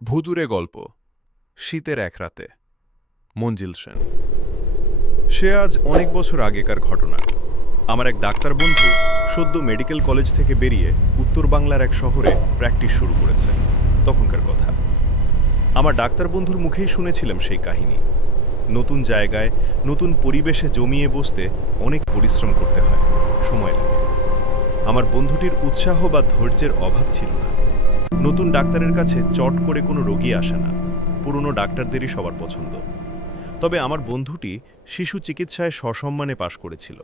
ভুতুড়ে গল্প শীতের এক রাতে মঞ্জিল সেন। সে আজ অনেক বছর আগেকার ঘটনা। আমার এক ডাক্তার বন্ধু সদ্য মেডিকেল কলেজ থেকে বেরিয়ে উত্তর বাংলার এক শহরে প্র্যাকটিস শুরু করেছে। তখনকার কথা আমার ডাক্তার বন্ধুর মুখেই শুনেছিলাম সেই কাহিনী। নতুন জায়গায় নতুন পরিবেশে জমিয়ে বসতে অনেক পরিশ্রম করতে হয়, সময় লাগে। আমার বন্ধুটির উৎসাহ বা ধৈর্যের অভাব ছিল না। নতুন ডাক্তারের কাছে চট করে কোনো রোগী আসে না, পুরনো ডাক্তারদেরই সবার পছন্দ। তবে আমার বন্ধুটি শিশু চিকিৎসায় সসম্মানে পাশ করেছিল,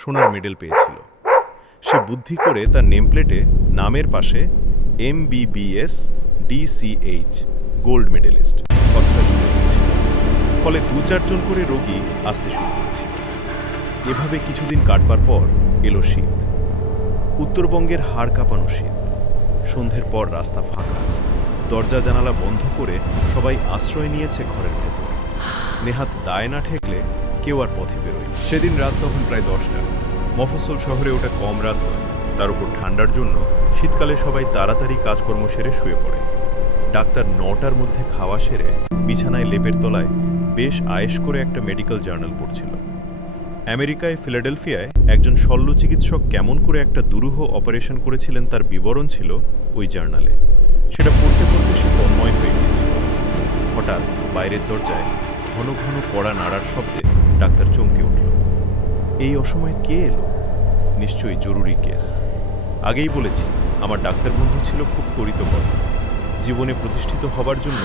সোনার মেডেল পেয়েছিল। সে বুদ্ধি করে তার নেমপ্লেটে নামের পাশে MBBS DCH গোল্ড মেডেলিস্ট কথাটা জুড়ে দিয়েছিল। ফলে 2-4 জন করে রোগী আসতে শুরু করেছিল। এভাবে কিছুদিন কাটবার পর এলো শীত, উত্তরবঙ্গের হাড় কাঁপানো শীত। সন্ধ্যের পর রাস্তা ফাঁকা, দরজা জানালা বন্ধ করে সবাই আশ্রয় নিয়েছে ঘরের ভেতর। নেহাত দায় না ঠেকলে কেউ আর পথে বেরোয়। সেদিন রাত তখন প্রায় 10টা। মফস্বল শহরে ওটা কম রাত নয়, তার উপর ঠান্ডার জন্য শীতকালে সবাই তাড়াতাড়ি কাজকর্ম সেরে শুয়ে পড়ে। ডাক্তার 9টার মধ্যে খাওয়া সেরে বিছানায় লেপের তলায় বেশ আয়েশ করে একটা মেডিকেল জার্নাল পড়ছিল। আমেরিকায় ফিলাডেলফিয়ায় একজন শল্য চিকিৎসক কেমন করে একটা দুরূহ অপারেশন করেছিলেন তার বিবরণ ছিল ওই জার্নালে। সেটা পড়তে পড়তে সে তন্ময় হয়ে গিয়েছিল। হঠাৎ বাইরের দরজায় ঘন ঘন কড়া নাড়ার শব্দে ডাক্তার চমকে উঠল। এই অসময়ে কে এলো? নিশ্চয়ই জরুরি কেস। আগেই বলেছি, আমার ডাক্তার বন্ধু ছিল খুব পরিতকর। জীবনে প্রতিষ্ঠিত হবার জন্য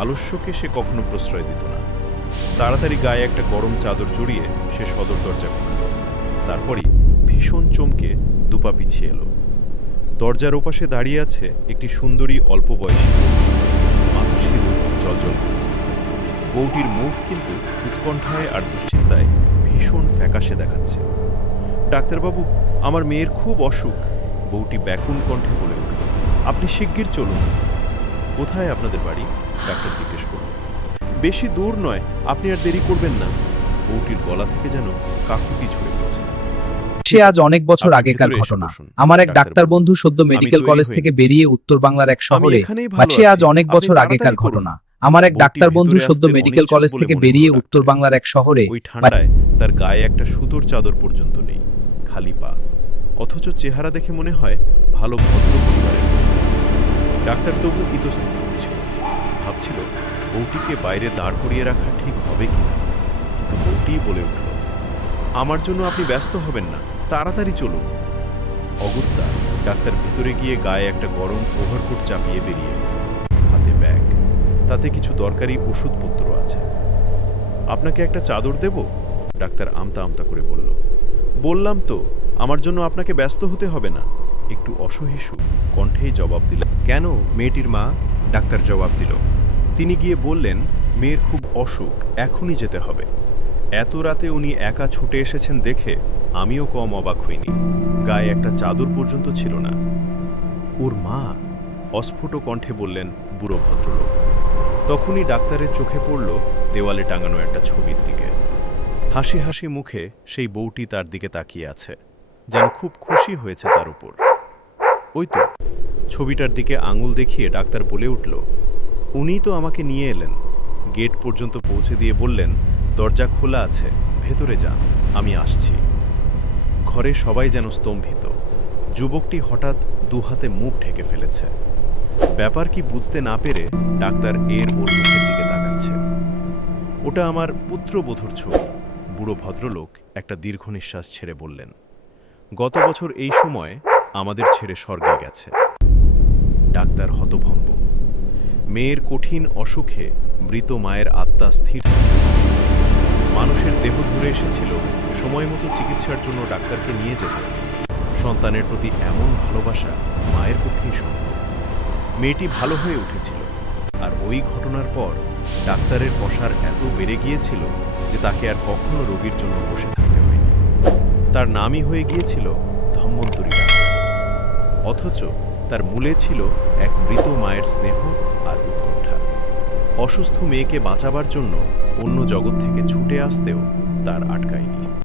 আলস্যকে সে কখনো প্রশ্রয় দিত না। তাড়াতাড়ি গায়ে একটা গরম চাদর জড়িয়ে সে সদর দরজা খুলল। তারপরই ভীষণ চমকে দুপা পিছিয়ে এলো। দরজার ওপাশে দাঁড়িয়ে আছে একটি সুন্দরী অল্প বয়সী বউ। মাথার সিঁদুর জ্বলজ্বল করছে। বউটির মুখ কিন্তু উৎকণ্ঠায় আর দুশ্চিন্তায় ভীষণ ফ্যাকাশে দেখাচ্ছে। ডাক্তারবাবু, আমার মেয়ের খুব অসুখ। বউটি ব্যাকুল কণ্ঠে বলে উঠল। আপনি শিগগির চলুন। কোথায় আপনাদের বাড়ি? ডাক্তার জিজ্ঞেস করল। বেশি দূর নয়, আপনি আর দেরি করবেন না। বউটির গলা থেকে যেন কাকুতি ঝরে পড়ছে। সে আজ অনেক বছর আগেকার ঘটনা। আমার এক ডাক্তার বন্ধু সদ্য মেডিকেল কলেজ থেকে বেরিয়ে উত্তর বাংলার এক শহরে। সে আজ অনেক বছর আগেকার ঘটনা। আমার এক ডাক্তার বন্ধু সদ্য মেডিকেল কলেজ থেকে বেরিয়ে উত্তর বাংলার এক শহরে। ওই ঠান্ডায় তার গায়ে একটা সুতোর চাদর পর্যন্ত নেই, খালি পা। অথচ চেহারা দেখে মনে হয় ভালো ভদ্র পরিবারের। ডাক্তার তবু ইতস্তত করছিল, ভাবছিল বউটিকে বাইরে দাঁড় করিয়ে রাখা ঠিক হবে কিনা। কিন্তু বউটি বলে উঠল, আমার জন্য আপনি ব্যস্ত হবেন না, তাড়াতাড়ি চলুন। অগত্যা ডাক্তার ভেতরে গিয়ে গায়ে একটা গরম ওভারকোট চাপিয়ে বেরিয়ে, হাতে ব্যাগ, তাতে কিছু দরকারি ওষুধপত্র আছে। আপনাকে একটা চাদর দেব? ডাক্তার আমতা আমতা করে বলল। বললাম তো, আমার জন্য আপনাকে ব্যস্ত হতে হবে না। একটু অসহিষ্ণু কণ্ঠেই জবাব দিলেন। কেন? মেয়েটির মা। ডাক্তার জবাব দিল। তিনি গিয়ে বললেন, মেয়ের খুব অসুখ, এখনই যেতে হবে। এত রাতে উনি একা ছুটে এসেছেন দেখে আমিও কম অবাক হইনি। গায়ে একটা চাদর পর্যন্ত ছিল না। ওর মা? অস্ফুট কণ্ঠে বললেন বুড়ো ভদ্রলোক। তখনই ডাক্তারের চোখে পড়ল দেওয়ালে টাঙানো একটা ছবির দিকে। হাসি হাসি মুখে সেই বউটি তার দিকে তাকিয়ে আছে, যেন খুব খুশি হয়েছে তার উপর। ওই তো ছবিটার দিকে আঙুল দেখিয়ে ডাক্তার বলে উঠল, উনিই তো আমাকে নিয়ে এলেন। গেট পর্যন্ত পৌঁছে দিয়ে বললেন, দরজা খোলা আছে, ভেতরে যান, আমি আসছি। ঘরে সবাই যেন স্তম্ভিত। যুবকটি হঠাৎ দুহাতে মুখ ঢেকে ফেলেছে। ব্যাপার কি বুঝতে না পেরে ডাক্তার ওর মুখের দিকে তাকাচ্ছে। ওটা আমার পুত্রবধূর ছবি। বুড়ো ভদ্রলোক একটা দীর্ঘ নিঃশ্বাস ছেড়ে বললেন, গত বছর এই সময় আমাদের ছেড়ে স্বর্গে গেছে। ডাক্তার হতভম্ব। মেয়ের কঠিন অসুখে মৃত মায়ের আত্মা স্থির। মানুষের দেহ ধরে এসেছিল সময় মতো চিকিৎসার জন্য ডাক্তারকে নিয়ে যেত। সন্তানের প্রতি এমন ভালোবাসা মায়ের পক্ষেই সম্ভব। মেয়েটি ভালো হয়ে উঠেছিল, আর ওই ঘটনার পর ডাক্তারের পসার এত বেড়ে গিয়েছিল যে তাকে আর কখনো রোগীর জন্য বসে থাকতে হয়নি। তার নামই হয়ে গিয়েছিল ধন্বন্তরী ডাক্তার। অথচ তার মূলে ছিল এক মৃত মায়ের স্নেহ আর উৎকণ্ঠা। অসুস্থ মেয়েকে বাঁচাবার জন্য অন্য জগৎ থেকে ছুটে আসতেও তার আটকায়নি।